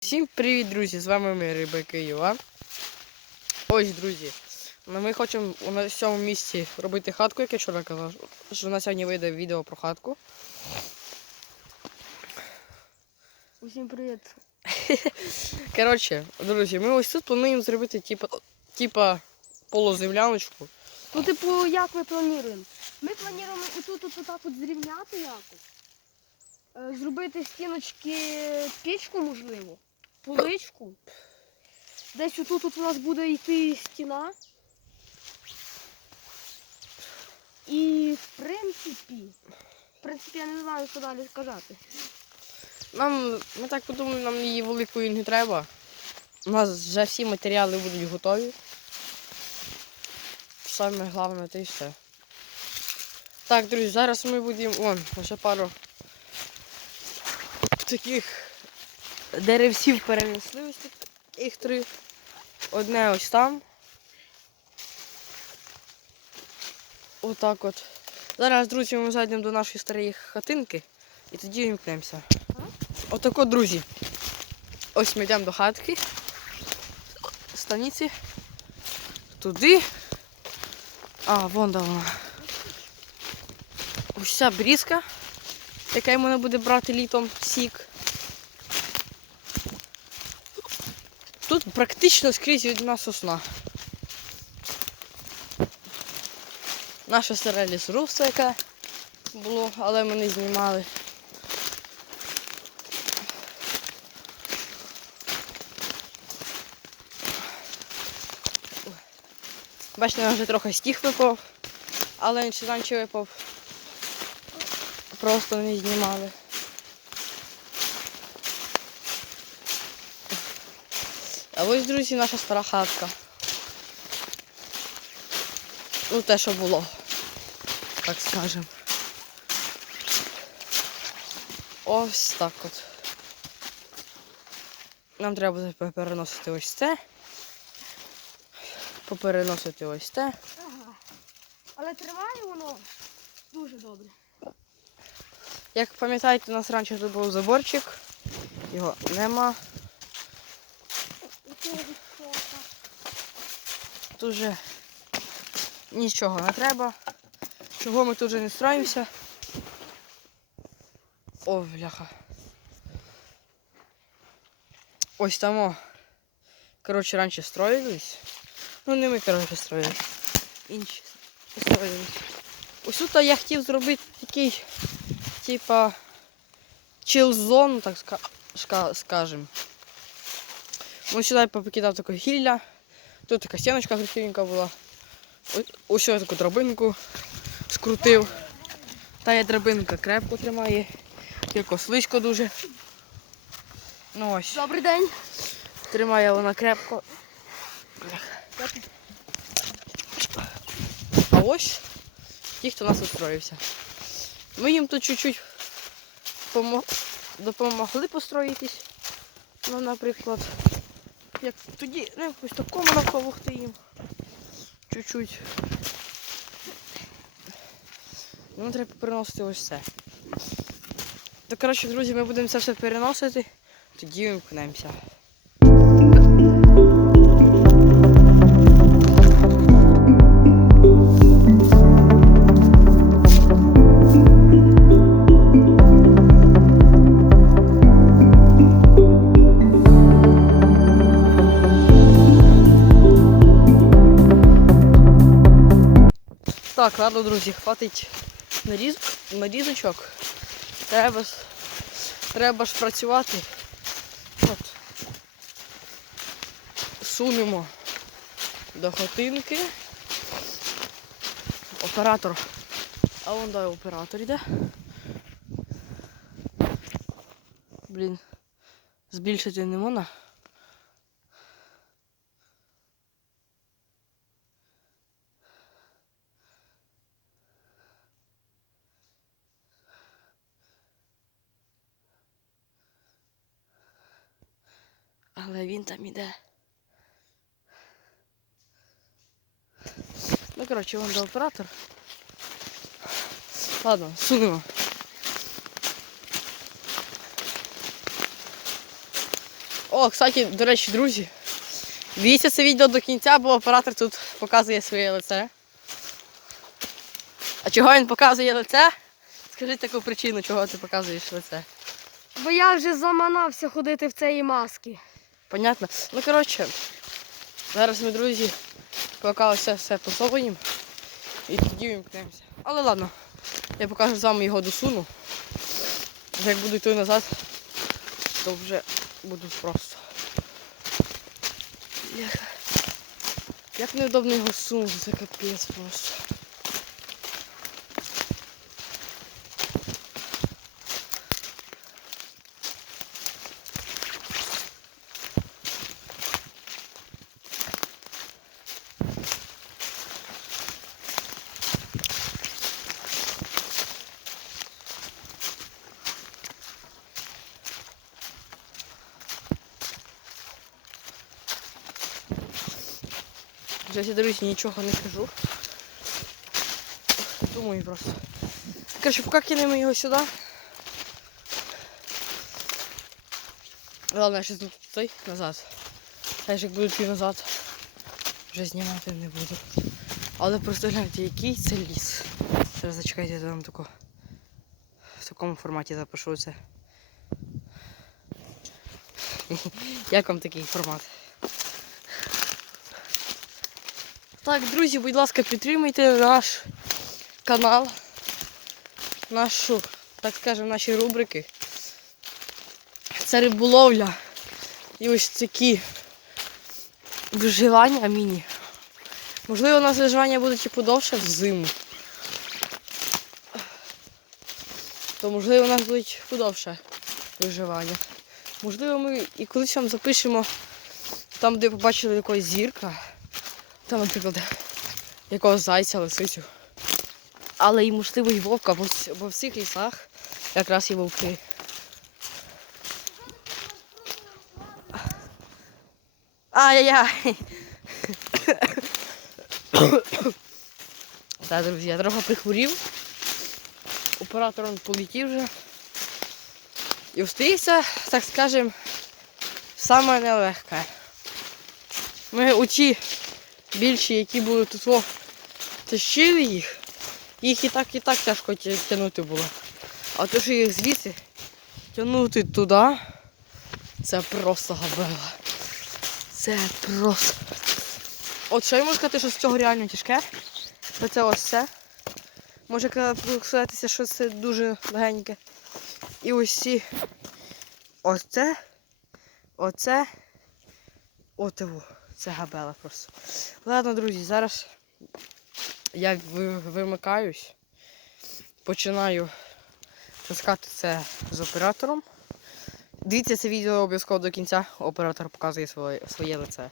Всім привіт, друзі! З вами ми Рибаки Юа. Ось, друзі. Ми хочемо на цьому місці робити хатку, як я вчора казав, що на сьогодні вийде відео про хатку. Усім привіт. Коротше, друзі, ми ось тут плануємо зробити типа, типа полуземляночку. Ну, типу, як ми плануємо? Ми плануємо отут от отак от зрівняти якось. Е, Зробити стіночки пічку, можливо, поличку. Десь отут от у нас буде йти стіна. І в принципі, в принципі, я не знаю, що далі сказати. Нам, ми так подумали, нам її великої не треба. У нас вже всі матеріали будуть готові. Саме головне те і все. Так, друзі, зараз ми будемо. Вон, ще пару таких деревців перенесли. Ось тут їх три. Одне ось там. Отак от. Зараз, друзі, ми зайдемо до нашої старої хатинки і тоді вімкнемося. Отако, друзі. Ось ми йдемо до хатки. Станиці. Туди. А, вон де вона. Ось ця брізка, яка йому не буде брати літом сік. Тут практично скрізь одна сосна. Наше старе лісорубство, яке було, але ми не знімали. Бачите, вже трохи стіг випав, але він ще випав. Просто не знімали. А ось, друзі, наша стара хатка. Ну, те, що було, так скажем. Ось так от. Нам треба буде переносити ось це попереносити ось те. Ага. Але триває воно дуже добре. Як пам'ятаєте, у нас раніше тут був заборчик, його нема. Тут вже нічого не треба. Чого ми тут вже не строїмося? О, бляха. Ось там. Коротше, раніше строїлись. Ну не ми, коротше, строїли. Інші строїлись. Ось тут я хотів зробити такий, типа, чил-зону, так ска- ска- скажем. Ну, сюди я покидав таке гілля. Тут така стіночка красивенька була. Ось- я таку драбинку скрутив. Та є драбинка крепко тримає. Тільки слизько дуже. Ну ось. Добрий день. Тримає вона крепко. А ось ті, хто нас устроївся. Ми їм тут чуть-чуть допомогли построїтись. Ну, наприклад, як тоді, ну, якось такому допомогти їм. Чуть-чуть. Ну, треба переносити ось це. Так коротше, друзі, ми будемо це все переносити, тоді вимкнемося. Так, ладно, друзі, хватить наріз... нарізочок. Треба, треба ж працювати. От. Сунемо до хатинки. Оператор. А вон дай оператор йде. Блін. Збільшити не можна. Але він там іде. Ну, коротше, вон до оператор. Ладно, сунемо. О, кстати, до речі, друзі. Дивіться це відео до кінця, бо оператор тут показує своє лице. А чого він показує лице? Скажи таку причину, чого ти показуєш лице. Бо я вже заманався ходити в цієї маски. Понятно? Ну коротше, зараз ми, друзі, поки все, все посовуємо і тоді вимкнемося. Але ладно, я покажу з вами його досуну. Як буду йти назад, то вже буду просто. Як, як неудобно його сунути, це капець просто. Друзі, нічого не кажу. Думаю просто. Короче, поки кинемо його сюди. Ладно, я тут цей назад. Я ж як буду йти назад. Вже знімати не буду. Але просто гляньте, який це ліс. Зараз зачекайте, я вам тако в такому форматі запишу це. Як вам такий формат? Так, друзі, будь ласка, підтримуйте наш канал, нашу, так скажемо, наші рубрики. Це риболовля. І ось такі виживання міні. Можливо, у нас виживання буде типу довше в зиму. То можливо у нас будуть подовше виживання. Можливо, ми і колись вам запишемо там, де побачили якогось зірка. Там, наприклад, якогось зайця, лисицю. Але і можливо і вовка, бо, в цих лісах якраз є вовки. Ай-яй-яй. Так, друзі, я трохи прихворів. Оператор полетів вже. І остається, так скажем, саме нелегке. Ми оті більші, які були тут о, тащили їх, їх і так і так тяжко тя- тягнути було. А то, що їх звідси тягнути туди, це просто габела. Це просто. От що я можу сказати, що з цього реально тяжке. Оце ось це. Може ка- сказатися, що це дуже легеньке. І ось ці. Це. Оце. От його. Це габела просто. Ладно, друзі, зараз я вимикаюсь. Починаю таскати це з оператором. Дивіться це відео обов'язково до кінця. Оператор показує своє, своє лице.